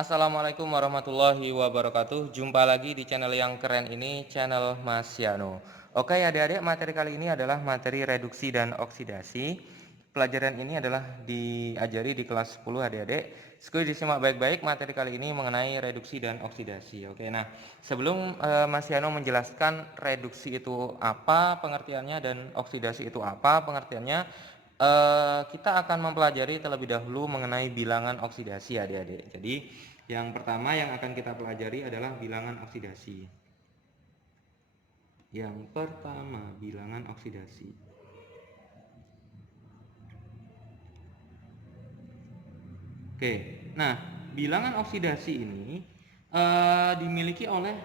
Assalamualaikum warahmatullahi wabarakatuh. Jumpa lagi di channel yang keren ini, channel Mas Yano. Oke adik-adik, materi kali ini adalah materi reduksi dan oksidasi. Pelajaran ini adalah diajari di kelas 10 adik-adik. Sekali disimak baik-baik, materi kali ini mengenai reduksi dan oksidasi. Oke, nah sebelum Mas Yano menjelaskan reduksi itu apa pengertiannya dan oksidasi itu apa pengertiannya, kita akan mempelajari terlebih dahulu mengenai bilangan oksidasi adik-adik. Jadi yang pertama yang akan kita pelajari adalah bilangan oksidasi. Yang pertama bilangan oksidasi. Oke, nah bilangan oksidasi ini dimiliki oleh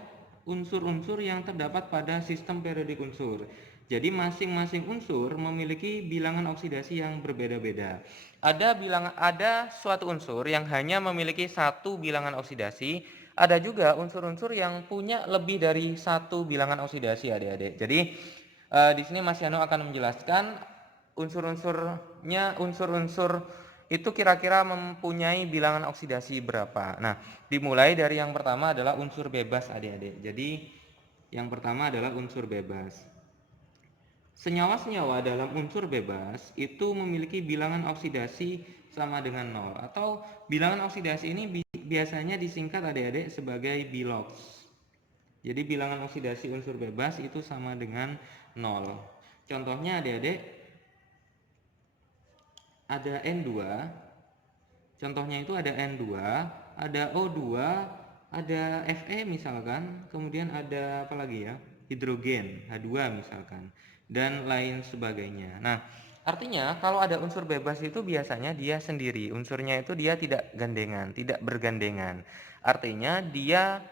unsur-unsur yang terdapat pada sistem periodik unsur. Jadi masing-masing unsur memiliki bilangan oksidasi yang berbeda-beda. Ada suatu unsur yang hanya memiliki satu bilangan oksidasi, ada juga unsur-unsur yang punya lebih dari satu bilangan oksidasi adik-adik. Jadi di sini Mas Yano akan menjelaskan unsur-unsur itu kira-kira mempunyai bilangan oksidasi berapa. Nah, dimulai dari yang pertama adalah unsur bebas adik-adik. Jadi yang pertama adalah unsur bebas. Senyawa-senyawa dalam unsur bebas itu memiliki bilangan oksidasi sama dengan 0, atau bilangan oksidasi ini biasanya disingkat adik-adik sebagai bilox. Jadi bilangan oksidasi unsur bebas itu sama dengan 0. Contohnya adik-adik ada N2. Contohnya itu ada N2, ada O2, ada Fe misalkan, kemudian ada apa lagi ya? Hidrogen, H2 misalkan, dan lain sebagainya. Nah, artinya kalau ada unsur bebas itu biasanya dia sendiri, unsurnya itu dia tidak gandengan, tidak bergandengan. Artinya dia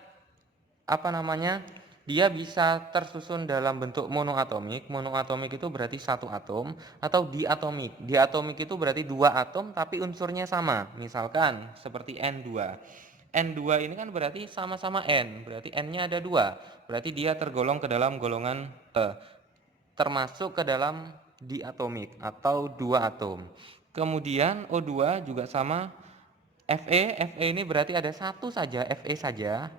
dia bisa tersusun dalam bentuk monoatomik. Monoatomik itu berarti satu atom, atau diatomik. Diatomik itu berarti dua atom tapi unsurnya sama. Misalkan seperti N2. N2 ini kan berarti sama-sama N, berarti N-nya ada dua. Berarti dia tergolong ke dalam golongan termasuk ke dalam diatomik atau dua atom. Kemudian O2 juga sama. Fe ini berarti ada satu saja, Fe saja.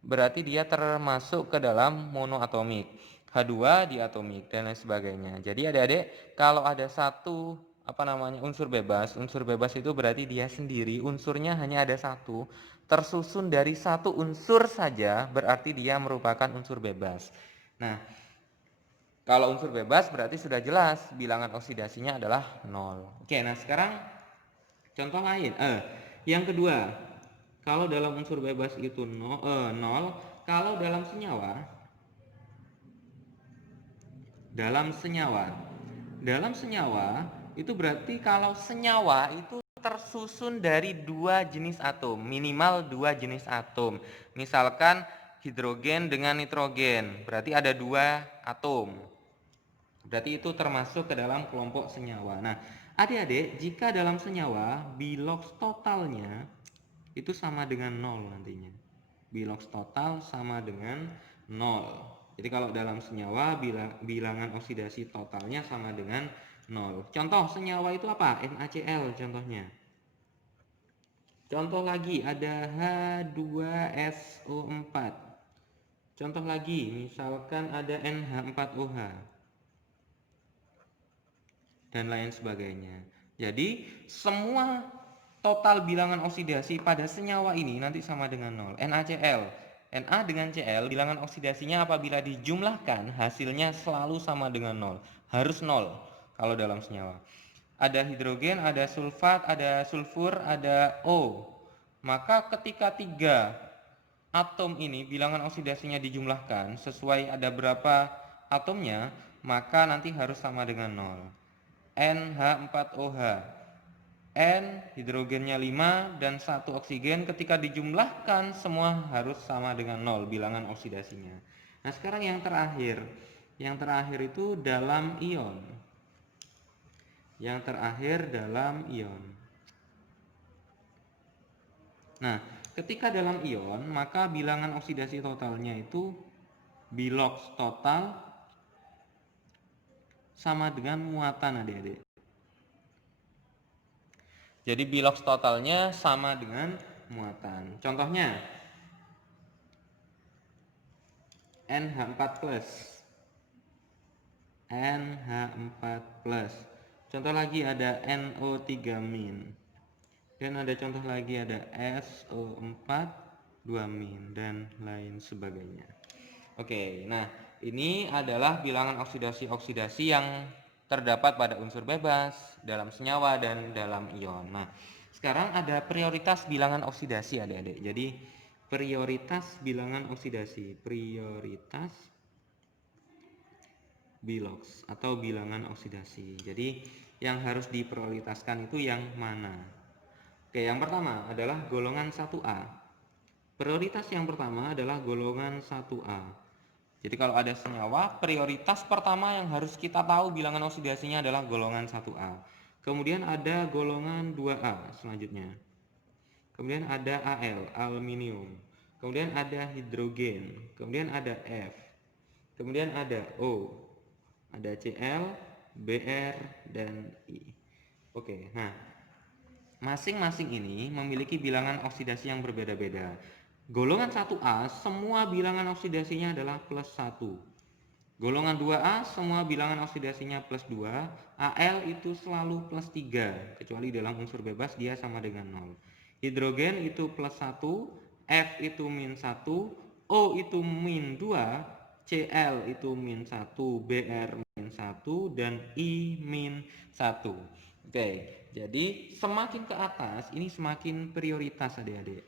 Berarti dia termasuk ke dalam monoatomik. H2 diatomik dan lain sebagainya. Jadi adik-adik, kalau ada satu unsur bebas itu berarti dia sendiri, unsurnya hanya ada satu, tersusun dari satu unsur saja, berarti dia merupakan unsur bebas. Nah, kalau unsur bebas berarti sudah jelas bilangan oksidasinya adalah 0. Oke, nah sekarang contoh lain. Yang kedua, kalau dalam unsur bebas itu 0, kalau dalam senyawa itu berarti kalau senyawa itu tersusun dari dua jenis atom, minimal dua jenis atom. Misalkan hidrogen dengan nitrogen, berarti ada dua atom. Berarti itu termasuk ke dalam kelompok senyawa. Nah, adik-adik, jika dalam senyawa bilox totalnya itu sama dengan 0 nantinya. Bilox total sama dengan 0. Jadi kalau dalam senyawa bilangan oksidasi totalnya sama dengan 0. Contoh senyawa itu apa? NaCl contohnya. Contoh lagi ada H2SO4. Contoh lagi misalkan ada NH4OH. Dan lain sebagainya. Jadi semua total bilangan oksidasi pada senyawa ini nanti sama dengan 0. NaCl, Na dengan Cl, bilangan oksidasinya apabila dijumlahkan hasilnya selalu sama dengan 0. Harus 0 kalau dalam senyawa. Ada hidrogen, ada sulfat, ada sulfur, ada O. Maka ketika tiga atom ini bilangan oksidasinya dijumlahkan sesuai ada berapa atomnya, maka nanti harus sama dengan 0. NH4OH, N hidrogennya 5 dan 1 oksigen, ketika dijumlahkan semua harus sama dengan 0 bilangan oksidasinya. Nah sekarang yang terakhir itu dalam ion. Nah ketika dalam ion maka bilangan oksidasi totalnya itu bilox total sama dengan muatan adik-adik. Jadi bilox totalnya sama dengan muatan. Contohnya NH4+. NH4+. Contoh lagi ada NO3-. Dan ada contoh lagi ada SO4 2- dan lain sebagainya. Oke, nah ini adalah bilangan oksidasi-oksidasi yang terdapat pada unsur bebas, dalam senyawa, dan dalam ion. Nah, sekarang ada prioritas bilangan oksidasi adik-adik. Jadi prioritas bilangan oksidasi, prioritas bilox atau bilangan oksidasi. Jadi yang harus diprioritaskan itu yang mana? Oke, yang pertama adalah golongan 1A. Prioritas yang pertama adalah golongan 1A. Jadi kalau ada senyawa, prioritas pertama yang harus kita tahu bilangan oksidasinya adalah golongan 1A. Kemudian ada golongan 2A selanjutnya. Kemudian ada Al, aluminium. Kemudian ada hidrogen. Kemudian ada F. Kemudian ada O. Ada Cl, Br, dan I. Oke, nah masing-masing ini memiliki bilangan oksidasi yang berbeda-beda. Golongan 1A semua bilangan oksidasinya adalah +1. Golongan 2A semua bilangan oksidasinya +2. Al itu selalu +3, kecuali dalam unsur bebas dia sama dengan 0. Hidrogen itu +1, F itu -1, O itu -2, Cl itu -1, Br -1, dan I -1. Oke, jadi semakin ke atas ini semakin prioritas adik-adik.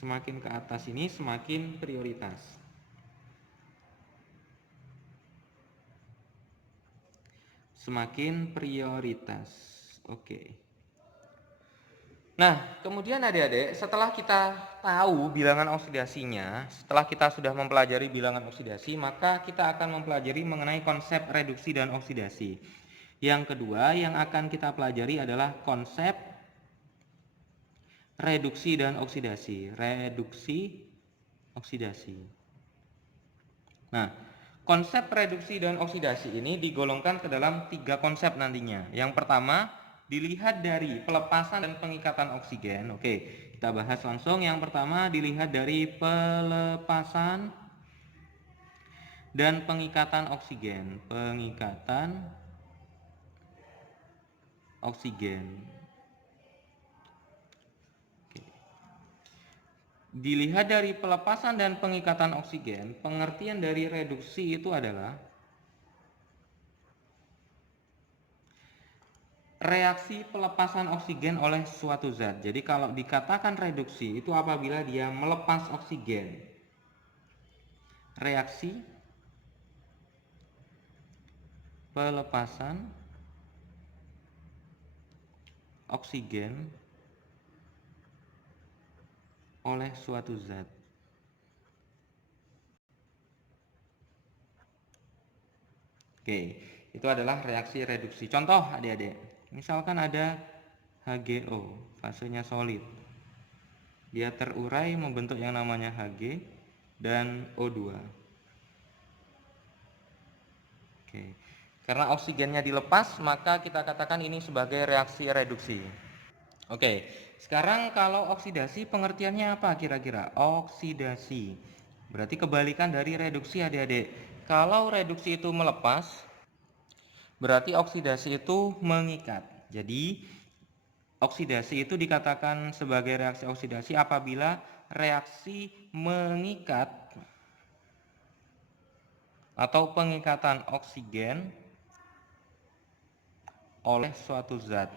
Semakin ke atas ini semakin prioritas. Semakin prioritas. Oke. Nah, kemudian adik-adik, setelah kita tahu bilangan oksidasinya, setelah kita sudah mempelajari bilangan oksidasi, maka kita akan mempelajari mengenai konsep reduksi dan oksidasi. Yang kedua yang akan kita pelajari adalah konsep reduksi dan oksidasi. Reduksi, oksidasi. Nah, konsep reduksi dan oksidasi ini digolongkan ke dalam 3 konsep nantinya. Yang pertama, dilihat dari pelepasan dan pengikatan oksigen. Oke, kita bahas langsung. Yang pertama dilihat dari pelepasan dan pengikatan oksigen. Pengikatan oksigen. Oke. Dilihat dari pelepasan dan pengikatan oksigen, pengertian dari reduksi itu adalah reaksi pelepasan oksigen oleh suatu zat. Jadi kalau dikatakan reduksi itu apabila dia melepas oksigen. Reaksi pelepasan oksigen oleh suatu zat. Oke, itu adalah reaksi reduksi. Contoh adik-adik, misalkan ada HgO, fasenya solid. Dia terurai membentuk yang namanya Hg dan O2. Oke. Karena oksigennya dilepas, maka kita katakan ini sebagai reaksi reduksi. Oke, sekarang kalau oksidasi pengertiannya apa kira-kira? Oksidasi berarti kebalikan dari reduksi adik-adik. Kalau reduksi itu melepas, berarti oksidasi itu mengikat. Jadi oksidasi itu dikatakan sebagai reaksi oksidasi apabila reaksi mengikat atau pengikatan oksigen oleh suatu zat.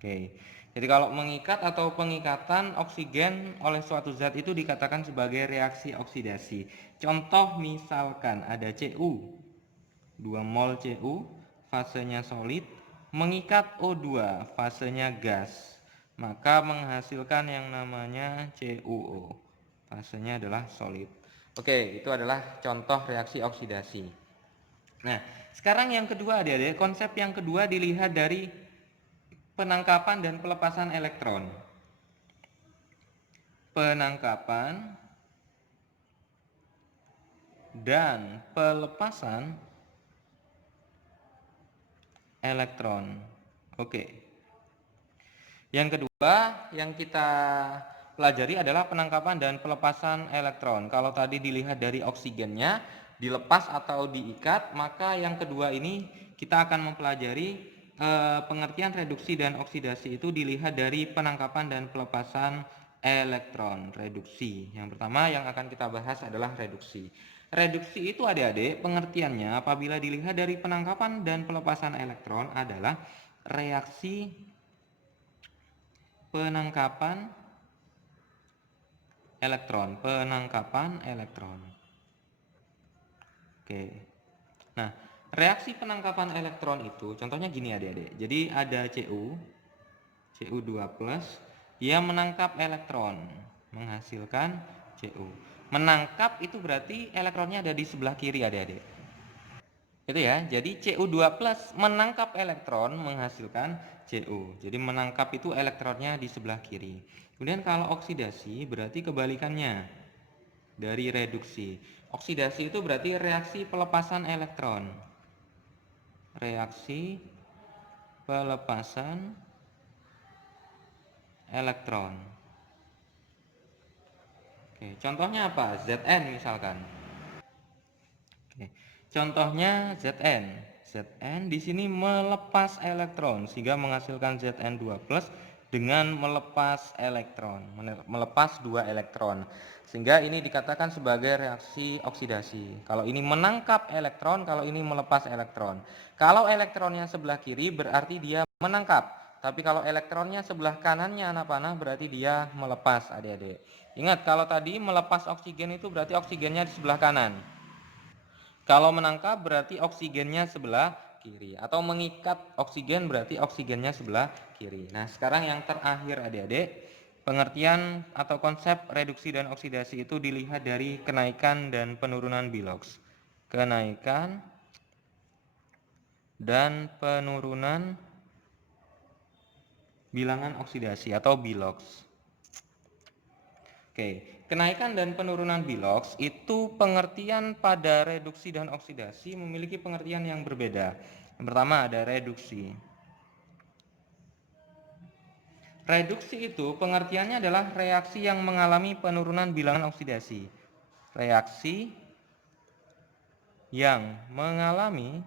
Oke, jadi kalau mengikat atau pengikatan oksigen oleh suatu zat itu dikatakan sebagai reaksi oksidasi. Contoh misalkan ada Cu, 2 mol Cu, fasenya solid, mengikat O2, fasenya gas, maka menghasilkan yang namanya CuO, fasenya adalah solid. Oke, itu adalah contoh reaksi oksidasi. Nah, sekarang yang kedua adik-adik, konsep yang kedua dilihat dari penangkapan dan pelepasan elektron. Penangkapan dan pelepasan elektron. Oke. Yang kedua yang kita pelajari adalah penangkapan dan pelepasan elektron. Kalau tadi dilihat dari oksigennya, dilepas atau diikat, maka yang kedua ini kita akan mempelajari pengertian reduksi dan oksidasi itu dilihat dari penangkapan dan pelepasan elektron. Reduksi. Yang pertama yang akan kita bahas adalah reduksi. Reduksi itu adik-adik pengertiannya apabila dilihat dari penangkapan dan pelepasan elektron adalah reaksi penangkapan elektron. Oke. Nah, reaksi penangkapan elektron itu contohnya gini adik-adik. Jadi ada Cu2+, dia menangkap elektron, menghasilkan Cu. Menangkap itu berarti elektronnya ada di sebelah kiri adik-adik. Itu ya, jadi Cu2+ menangkap elektron menghasilkan Cu. Jadi menangkap itu elektronnya di sebelah kiri. Kemudian kalau oksidasi berarti kebalikannya dari reduksi. Oksidasi itu berarti reaksi pelepasan elektron. Reaksi pelepasan elektron. Oke, contohnya apa? Zn misalkan. Oke. Contohnya Zn. Zn di sini melepas elektron sehingga menghasilkan Zn2+ dengan melepas elektron, melepas 2 elektron. Sehingga ini dikatakan sebagai reaksi oksidasi. Kalau ini menangkap elektron, kalau ini melepas elektron. Kalau elektronnya sebelah kiri berarti dia menangkap. Tapi kalau elektronnya sebelah kanannya anak panah berarti dia melepas adik-adik. Ingat kalau tadi melepas oksigen itu berarti oksigennya di sebelah kanan. Kalau menangkap berarti oksigennya sebelah kiri. Atau mengikat oksigen berarti oksigennya sebelah kiri. Nah sekarang yang terakhir adik-adik, pengertian atau konsep reduksi dan oksidasi itu dilihat dari kenaikan dan penurunan bilox. Kenaikan dan penurunan bilangan oksidasi atau bilox. Oke, kenaikan dan penurunan bilox itu pengertian pada reduksi dan oksidasi memiliki pengertian yang berbeda. Yang pertama ada reduksi. Reduksi itu pengertiannya adalah reaksi yang mengalami penurunan bilangan oksidasi. Reaksi yang mengalami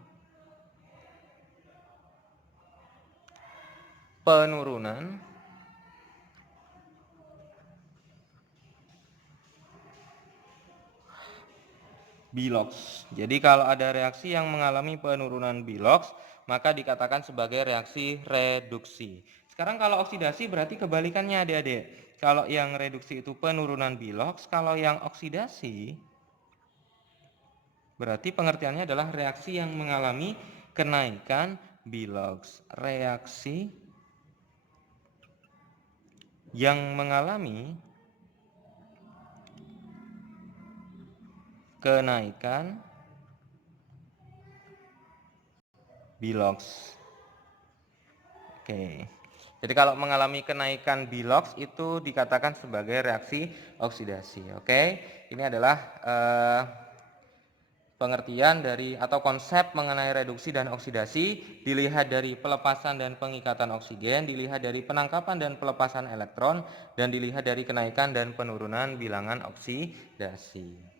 penurunan bilox. Jadi kalau ada reaksi yang mengalami penurunan bilox, maka dikatakan sebagai reaksi reduksi. Sekarang kalau oksidasi berarti kebalikannya adik-adik. Kalau yang reduksi itu penurunan bilox, kalau yang oksidasi berarti pengertiannya adalah reaksi yang mengalami kenaikan bilox. Reaksi yang mengalami kenaikan bilox. Oke. Jadi kalau mengalami kenaikan bilox itu dikatakan sebagai reaksi oksidasi. Oke. Ini adalah pengertian dari atau konsep mengenai reduksi dan oksidasi dilihat dari pelepasan dan pengikatan oksigen, dilihat dari penangkapan dan pelepasan elektron, dan dilihat dari kenaikan dan penurunan bilangan oksidasi.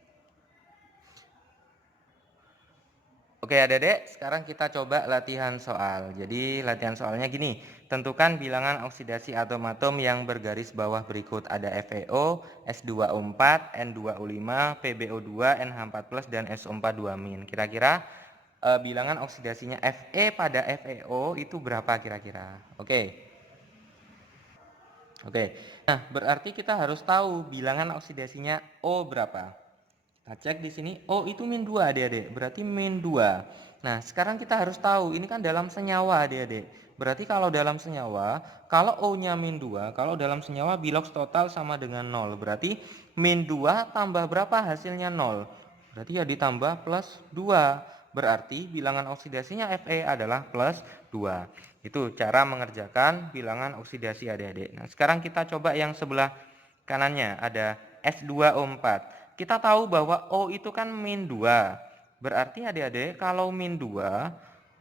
Oke adik-adik, sekarang kita coba latihan soal. Jadi latihan soalnya gini, tentukan bilangan oksidasi atom-atom yang bergaris bawah berikut. Ada FeO, S2O4, N2O5, PbO2, NH4+, dan SO4 2-. Kira-kira bilangan oksidasinya Fe pada FeO itu berapa kira-kira? Oke. Nah berarti kita harus tahu bilangan oksidasinya O berapa. Kita cek di sini, O itu -2 adik-adik, berarti -2. Nah, sekarang kita harus tahu, ini kan dalam senyawa adik-adik. Berarti kalau dalam senyawa, kalau O-nya -2, kalau dalam senyawa bilox total sama dengan 0. Berarti -2 tambah berapa hasilnya 0? Berarti ya ditambah plus 2. Berarti bilangan oksidasinya Fe adalah plus 2. Itu cara mengerjakan bilangan oksidasi adik-adik. Nah, sekarang kita coba yang sebelah kanannya, ada S2O4. Kita tahu bahwa O itu kan -2. Berarti adik-adik kalau -2,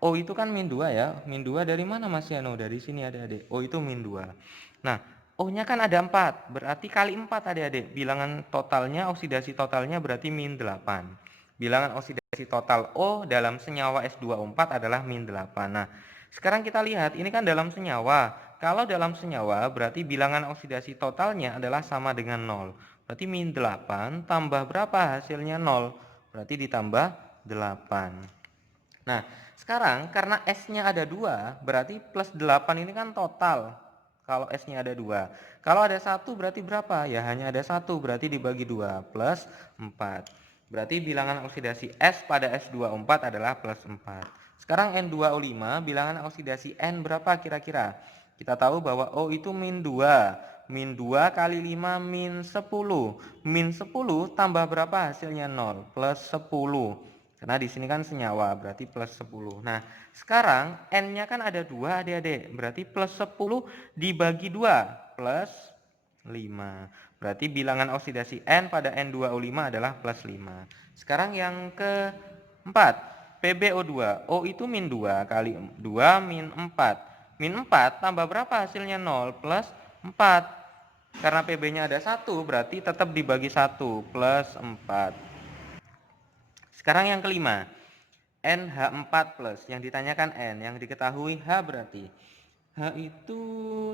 O itu kan min 2 ya. Min 2 dari mana Mas Yano? Dari sini adik-adik. O itu min 2. Nah, O-nya kan ada 4. Berarti kali 4 adik-adik. Bilangan totalnya, oksidasi totalnya berarti min 8. Bilangan oksidasi total O dalam senyawa S2O4 adalah min 8. Nah, sekarang kita lihat. Ini kan dalam senyawa. Kalau dalam senyawa berarti bilangan oksidasi totalnya adalah sama dengan 0. Berarti min 8 tambah berapa hasilnya 0? Berarti ditambah 8. Nah, sekarang karena S-nya ada 2, berarti plus 8 ini kan total. Kalau S-nya ada 2. Kalau ada 1 berarti berapa? Ya hanya ada 1, berarti dibagi 2, plus 4. Berarti bilangan oksidasi S pada S2O4 adalah plus 4. Sekarang N2O5, bilangan oksidasi N berapa kira-kira? Kita tahu bahwa O itu min 2. Min 2 kali 5 min 10. Min 10 tambah berapa hasilnya? 0. Plus 10. Karena di sini kan senyawa, berarti plus 10. Nah, sekarang N-nya kan ada 2 adik-adik. Berarti plus 10 dibagi 2, plus 5. Berarti bilangan oksidasi N pada N2O5 adalah plus 5. Sekarang yang keempat, PbO2. O itu min 2 kali 2 min 4. Min 4 tambah berapa hasilnya? 0, plus 4. Karena PB-nya ada 1, berarti tetap dibagi 1, plus 4. Sekarang yang kelima, NH4+, yang ditanyakan N, yang diketahui H berarti. H itu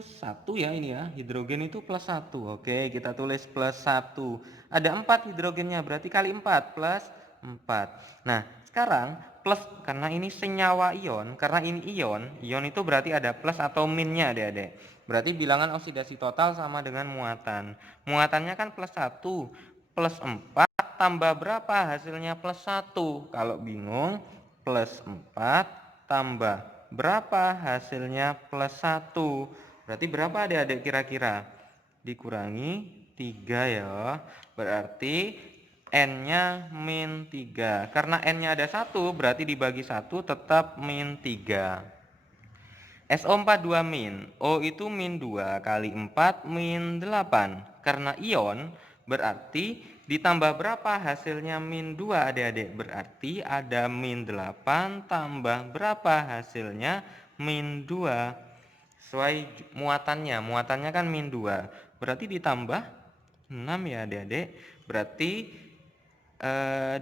1 ya ini ya, hidrogen itu plus 1. Oke, kita tulis plus 1. Ada 4 hidrogennya, berarti kali 4, plus 4. Nah, sekarang plus, karena ini senyawa ion, karena ini ion itu berarti ada plus atau minnya adik-adik. Berarti bilangan oksidasi total sama dengan muatan. Muatannya kan plus 1, plus 4. Tambah berapa hasilnya? Plus 1. Kalau bingung, plus 4 tambah berapa hasilnya? Plus 1. Berarti berapa adik-adik kira-kira? Dikurangi 3 ya. Berarti N-nya min 3. Karena N-nya ada 1, berarti dibagi 1 tetap min 3. SO42 min. O itu min 2 kali 4 min 8. Karena ion, berarti ditambah berapa hasilnya? Min 2 adik-adik. Berarti ada min 8 tambah berapa hasilnya? Min 2. Sesuai muatannya. Muatannya kan min 2. Berarti ditambah 6 ya adik-adik. Berarti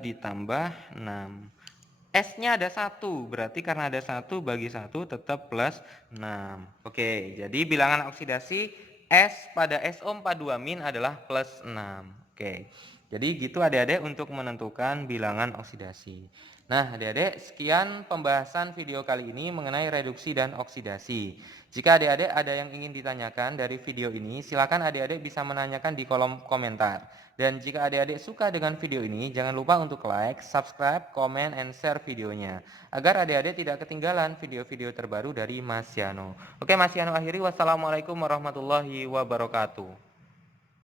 ditambah 6. S-nya ada 1. Berarti karena ada 1 bagi 1 tetap plus 6. Oke, jadi bilangan oksidasi S pada SO42 min adalah plus 6. Oke. Jadi gitu adik-adik untuk menentukan bilangan oksidasi. Nah, adik-adik, sekian pembahasan video kali ini mengenai reduksi dan oksidasi. Jika adik-adik ada yang ingin ditanyakan dari video ini, silakan adik-adik bisa menanyakan di kolom komentar. Dan jika adik-adik suka dengan video ini, jangan lupa untuk like, subscribe, comment, and share videonya. Agar adik-adik tidak ketinggalan video-video terbaru dari Mas Yano. Oke, Mas Yano akhiri. Wassalamualaikum warahmatullahi wabarakatuh.